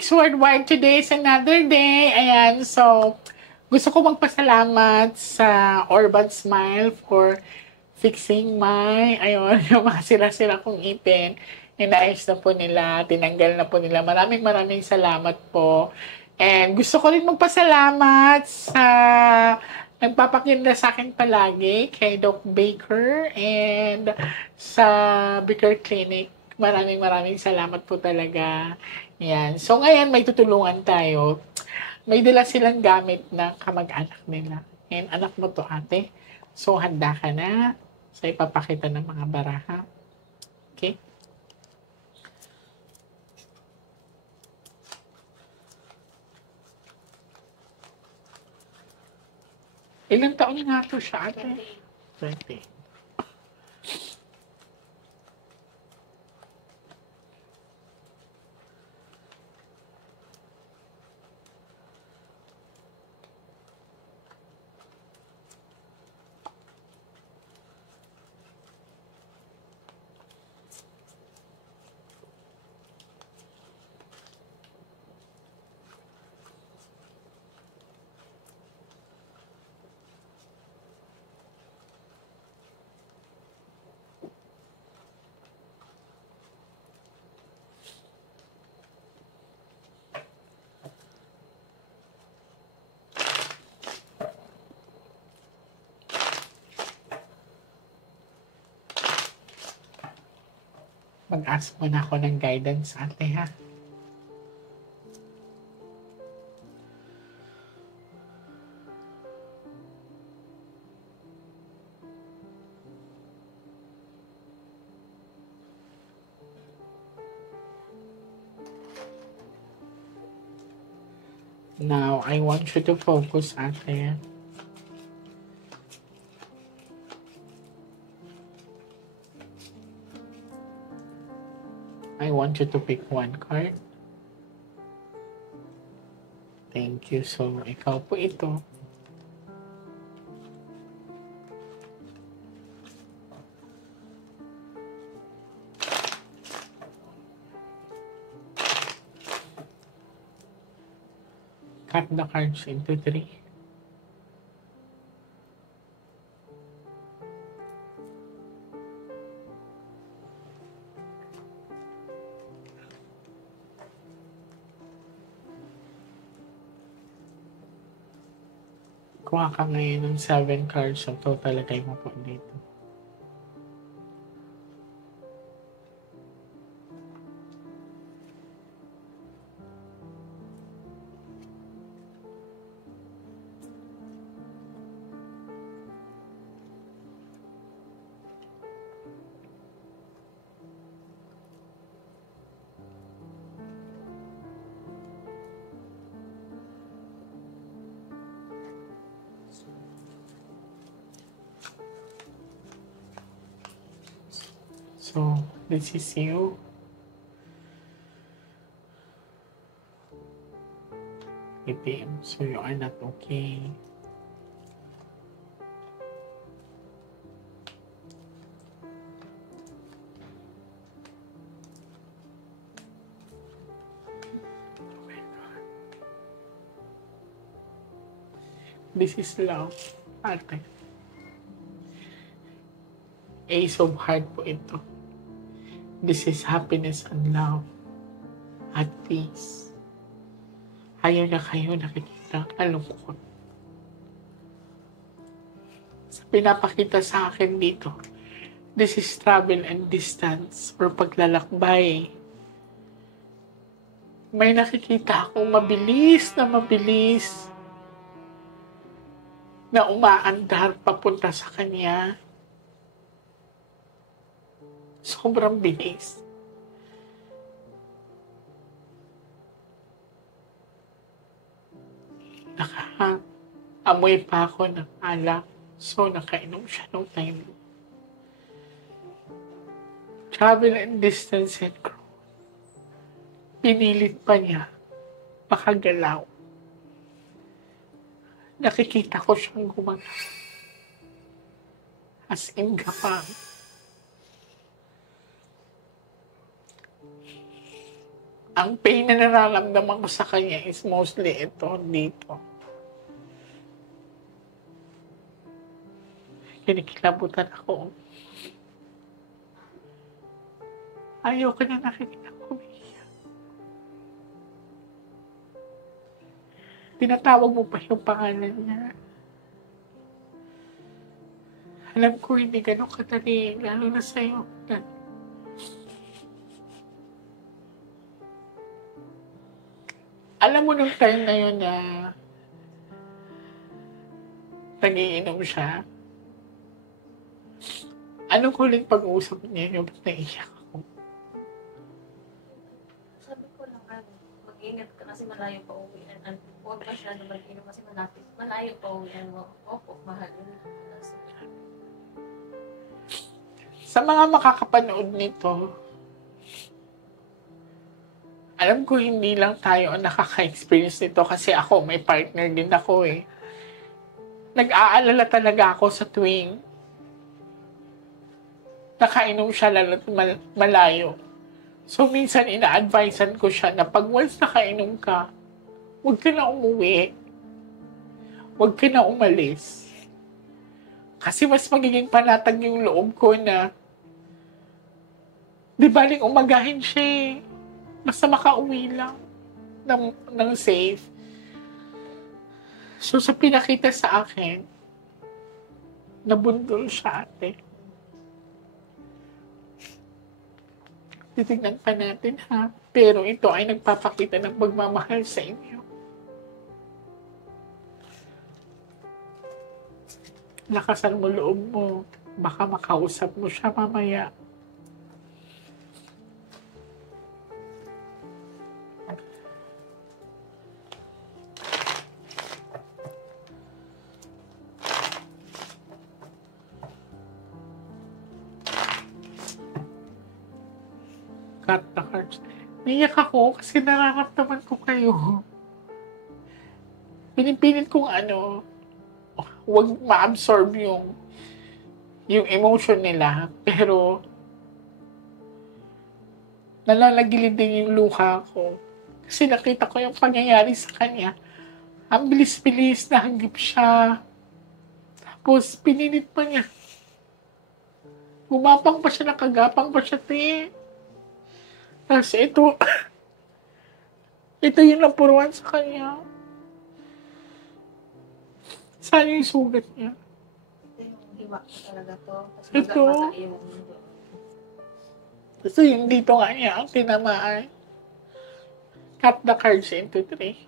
Chicks Worldwide. Today is another day. Ayan, so gusto ko magpasalamat sa Urban Smile for fixing my, ayun, yung mga sira-sira kong ipin. Inayos na po nila, tinanggal na po nila. Maraming salamat po. And gusto ko rin magpasalamat sa nagpapakinda sa akin palagi kay Doc Baker and sa Baker Clinic. Maraming salamat po talaga. Yan. So ngayon may tutulungan tayo. May dala silang gamit na kamag-anak nila. And anak mo to, ate. So handa ka na sa ipapakita ng mga baraha. Okay? Ilang taon nga to siya, ate? 20. Mag-ask muna ako ng guidance, ate, ha? Now, I want you to focus, ate. I want you to pick one card. Thank you. So, ikaw po ito. Cut the cards into 3. Kuha ka ngayon ng 7 cards. So, total lagay mo po dito. So, this is you. Itim. So, you are not okay. This is love, ate. Ace of Heart po ito. This is happiness and love at peace. Ayaw na kayo nakikita kalungkot. Sa pinapakita sa akin dito, this is travel and distance or paglalakbay. May nakikita akong mabilis na umaandar papunta sa kanya. Sobrang bilis. Naka-amoy pa ako ng alak. So, nakainom siya nung time. Travel and distance and growth. Pinilit pa niya makagalaw. Nakikita ko siyang gumagalaw. As in gapang. Ang pain na nararamdaman ko sa kanya is mostly ito, dito. Kinikilabutan ako. Ayoko na nakikita ko umiiyak. Tinatawag mo pa yung pangalan niya. Alam ko hindi ganun kadali, lalo na sa'yo. Alam mo nung time na yun na nag-iinom siya, anong huling pag-uusap niya yung ba't naiyak ako? Sabi ko lang, mag-ingat ka kasi malayo pa uwi. Huwag ka siya na mag-inom kasi malapit. Malayo pa uwi mo. Opo, mahal yun. Sa mga makakapanood nito, alam ko hindi lang tayo ang nakaka-experience nito kasi ako, may partner din ako eh. Nag-aalala talaga ako sa tuwing nakainom siya lalo't malayo. So, minsan ina-advisean ko siya na pag once nakainom ka, huwag ka na umuwi. Huwag ka na umalis. Kasi mas magiging panatag yung loob ko na di baling umagahin siya eh. Basta makauwi lang ng safe. So, sa pinakita sa akin, nabundol siya ate. Titignan pa natin ha. Pero ito ay nagpapakita ng pagmamahal sa inyo. Lakasan mo loob mo. Baka makausap mo siya mamaya. Cut the cards. Niyak ako kasi nararamdaman ko kayo. Pinipilit kong huwag ma-absorb yung emotion nila. Pero, nalalagilid din yung luha ko. Kasi nakita ko yung pangyayari sa kanya. Ang bilis-bilis, nahanggip siya. Tapos, pinilit pa niya. Gumapang pa siya, nakagapang pa siya, te. Tapos ito yung napuruan sa kanya. Saan yung sugat niya? Ito yung hiwa talaga to. Tapos Ito. Gusto yung dito nga niya ang tinamaan. Cut the cards into 3.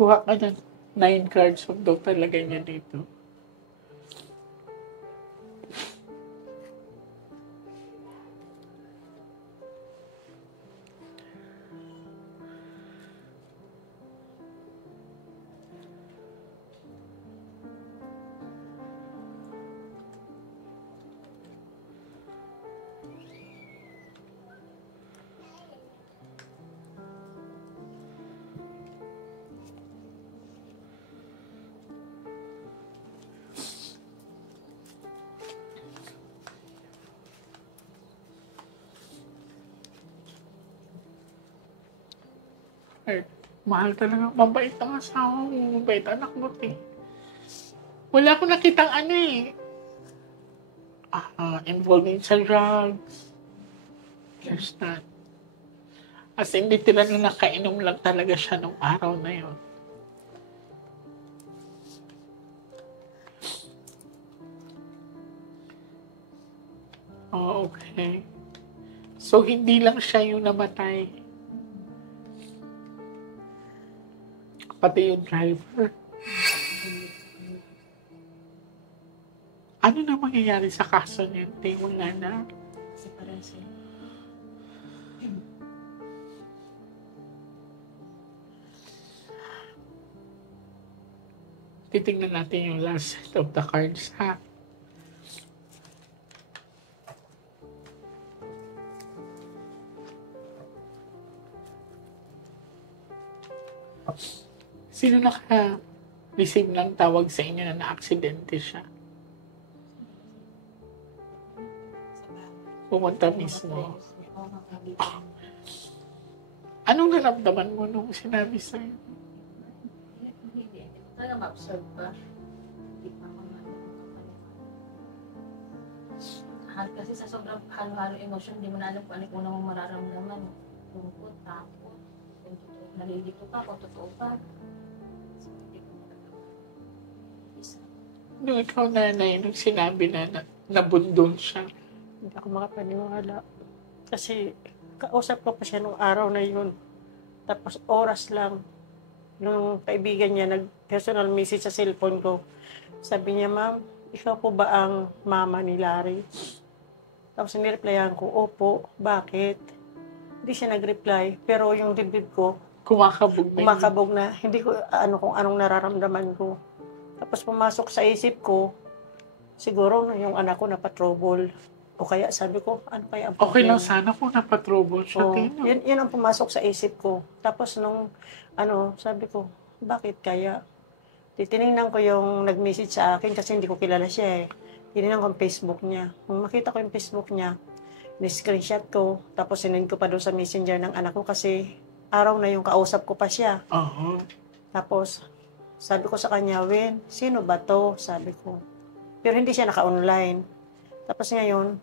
Kuha ka ng 9 cards of daw talaga niya dito. Ay, mahal talaga. Mabait ang asawa mo. Mabait anak mo, te. Wala akong nakitang involving sa drugs. There's not. As in, literal na nakainom lang talaga siya nung araw na yun. Oh, okay. So, hindi lang siya yung namatay. Pati yung driver. Ano na mangyayari sa kaso niya? Wala na. Separation. Titignan natin yung last set of the cards, ha? Sino receive ng tawag sa inyo na na-aksidente siya? Pumunta mismo. Anong naramdaman mo nung sinabi sa'yo? Hindi mo talaga ma-observe pa. Hindi pa ako kasi sa sobrang halo-halo emotion, hindi mo na alam kung ano yung unang mong mararamdaman. Lungkot, takot, kung totoo, nalilito pa, kung totoo pa. So, hindi ko isa. Nung ikaw, nanay, nung sinabi na nabundol siya, Hindi ako makapaniwala. Kasi kausap ko pa siya nung araw na yun. Tapos oras lang, nung kaibigan niya, nag-personal message sa cellphone ko. Sabi niya, ma'am, ikaw po ba ang mama ni Larry? Tapos nireplyan ko, opo, bakit? Hindi siya nag-reply, pero yung dibdib ko, kumakabog na. Hindi ko kung anong nararamdaman ko. Tapos pumasok sa isip ko, siguro yung anak ko napatrouble. O kaya sabi ko, ano kaya ang okay lang sana kung napatrouble siya. Yun ang pumasok sa isip ko. Tapos nung, sabi ko, bakit kaya? Titinignan ko yung nag-message sa akin kasi hindi ko kilala siya eh. Tinignan ko yung Facebook niya. Nung makita ko yung Facebook niya, ni-screenshot ko, tapos sinend ko pa doon sa messenger ng anak ko kasi araw na yung kausap ko pa siya. Tapos, sabi ko sa kanya, Wen, sino ba to? Sabi ko. Pero hindi siya naka-online. Tapos ngayon,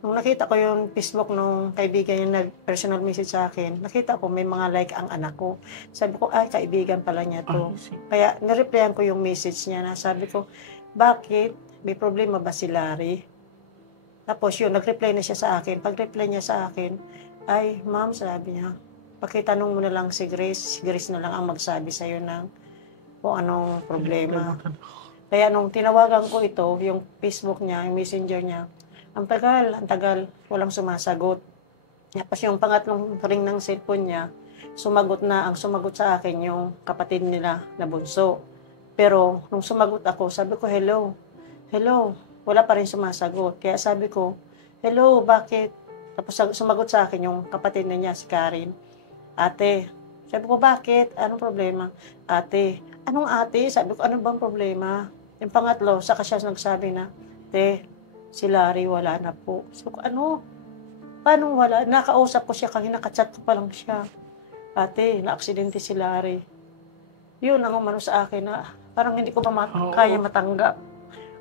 nung nakita ko yung Facebook nung kaibigan yung nag-personal message sa akin, nakita ko may mga like ang anak ko. Sabi ko, ay, kaibigan pala niya to. Kaya nireplyan ko yung message niya na sabi ko, bakit? May problema ba si Larry? Tapos yun, nag-reply na siya sa akin. Pag-reply niya sa akin, ay, ma'am, sabi niya, pakitanong mo na lang si Grace. Si Grace na lang ang magsabi sa'yo ng kung anong problema. Kaya nung tinawagan ko ito, yung Facebook niya, yung messenger niya, ang tagal, walang sumasagot. Tapos yung pangatlong ring ng cellphone niya, ang sumagot sa akin yung kapatid nila na bunso. Pero nung sumagot ako, sabi ko, hello, wala pa rin sumasagot. Kaya sabi ko, hello, bakit? Tapos sumagot sa akin yung kapatid niya, si Karen, ate. Sabi ko, bakit? Anong problema? Ate. Anong ate? Sabi ko, ano bang problema? Yung pangatlo, saka siya nagsabi na, te, si Larry wala na po. So, paano wala? Nakausap ko siya kanina, nakachat ko pa lang siya. Ate, na-aksidente si Larry. Yun ang umano sa akin na parang hindi ko pa kaya matanggap.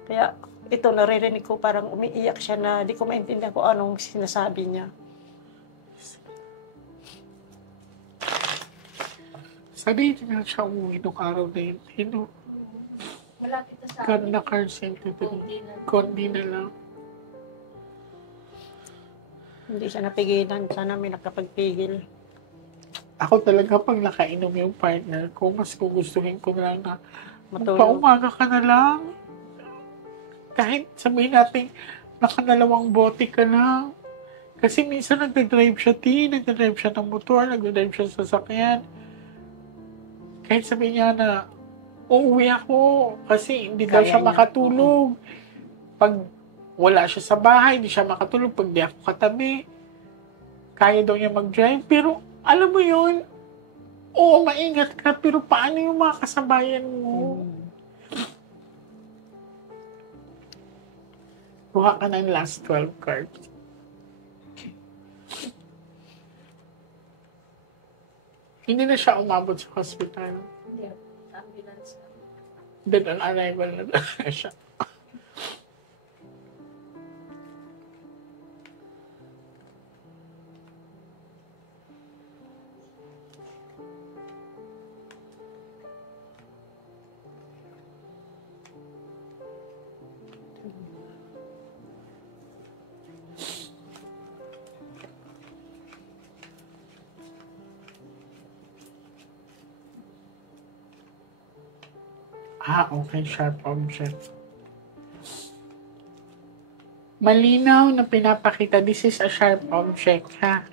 Kaya ito, naririnig ko parang umiiyak siya na di ko maintindihan kung anong sinasabi niya. Sabi niya siya umuwi nung araw na yun. Malapit na sa akin. Na car center. Kondi na lang. Hindi siya napigilan. Sana may nakapagpigil. Ako talaga pag nakainom yung partner ko, mas gugustuhin ko na lang na Matulog. ka na lang. Kahit sabihin natin, nakanalawang bote ka lang. Kasi minsan nagdadrive siya, nagdadrive siya ng motor, nagdadrive siya sa sasakyan. Kahit sabihin niya na, uuwi ako kasi hindi daw siya makatulog. Pag wala siya sa bahay, hindi siya makatulog. Pag di ako katabi, kaya daw niya mag-drive. Pero, alam mo yun, oo, maingat ka, pero paano yung mga kasabayan mo? Buha ka ng last 12 cards. Hindi na siya umabot sa hospital. Hindi. Ambulance. Dead on arrival na siya. Okay, sharp object. Malinaw na pinapakita, this is a sharp object, ha?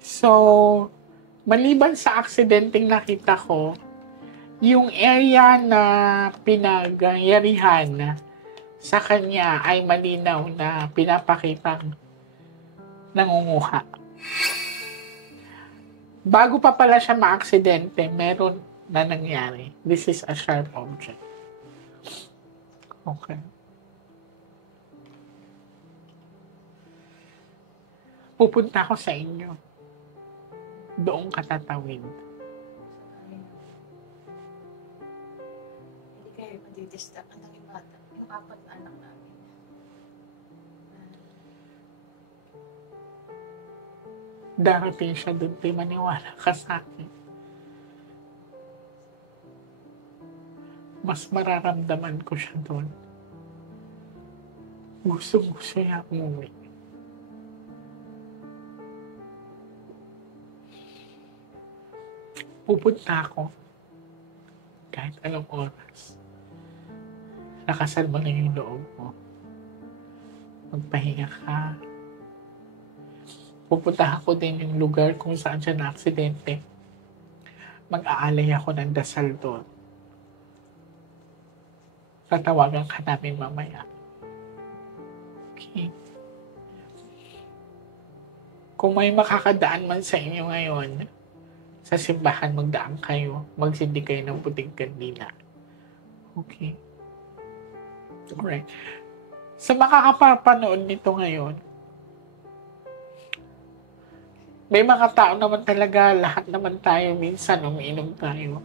So, maliban sa aksidenteng nakita ko, yung area na pinagyarihan sa kanya ay malinaw na pinapakitang nangunguha. Bago pa pala siya maaksidente, meron na nangyari. This is a sharp object. Okay. Pupunta ako sa inyo. Doon katatawid. Hindi kayo madidisturb. Ang naging bata. Yung 4 na anak namin. Darating siya doon, tayo maniwala ka sa akin. Mas mararamdaman ko siya doon. Gusto niya umuwi. Pupunta ako kahit anong oras. Lakasan mo na yung loob mo. Magpahinga ka. Pupunta ako din yung lugar kung saan siya na-aksidente. Mag-aalay ako ng dasal doon. Tatawagan ka namin mamaya. Okay? Kung may makakadaan man sa inyo ngayon, sa simbahan magdaan kayo, magsindi kayo ng puting kandila. Okay? Alright. Sa makakapapanood nito ngayon, may mga tao naman talaga, lahat naman tayo, minsan umiinom tayo.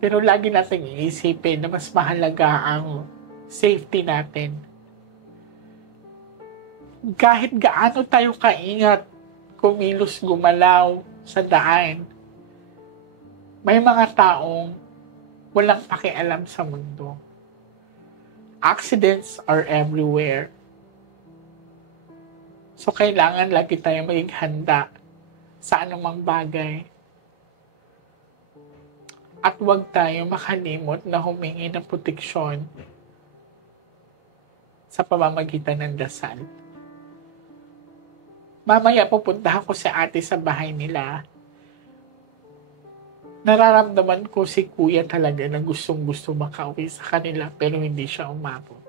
Pero lagi natin iisipin na mas mahalaga ang safety natin. Kahit gaano tayo kaingat, kumilos, gumalaw sa daan, may mga taong walang pakialam sa mundo. Accidents are everywhere. So, kailangan lagi tayo maging handa sa anumang bagay. At huwag tayo makalimot na humingi ng proteksyon sa pamamagitan ng dasal. Mamaya pupunta ako sa ate sa bahay nila. Nararamdaman ko si kuya talaga na gustong-gusto makauwi sa kanila pero hindi siya umabot.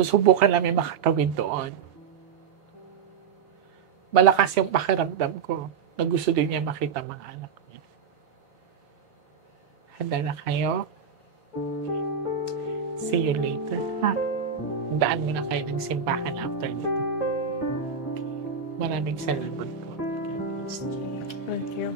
Susubukan namin makatawid doon. Malakas yung pakiramdam ko na gusto din niya makita mga anak niya. Handa na kayo? Okay. See you later. Ha? Daan muna kayo ng simbahan after nito. Okay. Maraming salamat po. Thank you.